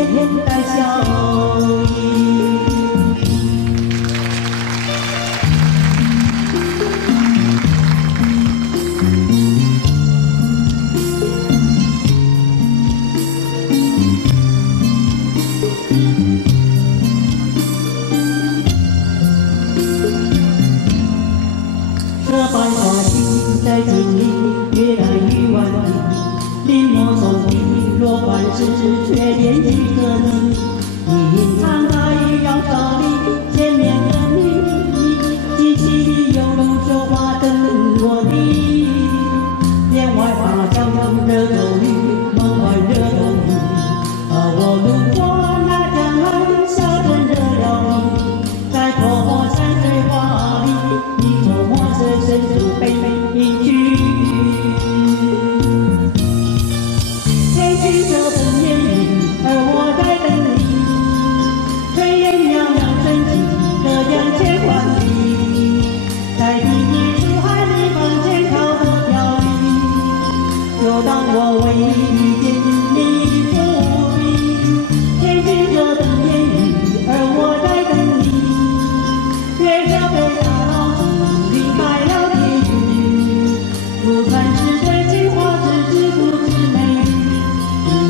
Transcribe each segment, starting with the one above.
眼带笑意。这繁华景在经历越来越完美，临摹中的若凡事却惦记着你，隐藏在窑灶里千年的秘密，记起你犹如绣花灯落地，帘外芭蕉惹骤雨，门外惹冬雨，而我路过那江岸，小镇惹了你，在破山水画里，你默默深深诉悲曲。天气这份烟雨，而我在等你，炊烟袅袅升起，隔江千万里，在第一出海里放前靠的飘逸，就当我唯一遇见你不必。天气这份烟雨，而我在等你，月亮被打捞出，明白了地狱，如传世的情话，只是不知美丽，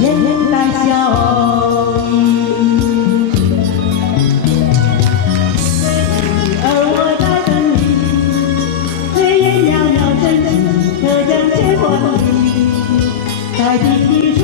眼带笑意。而我在等你，炊烟袅袅升起，隔江千万里，在第一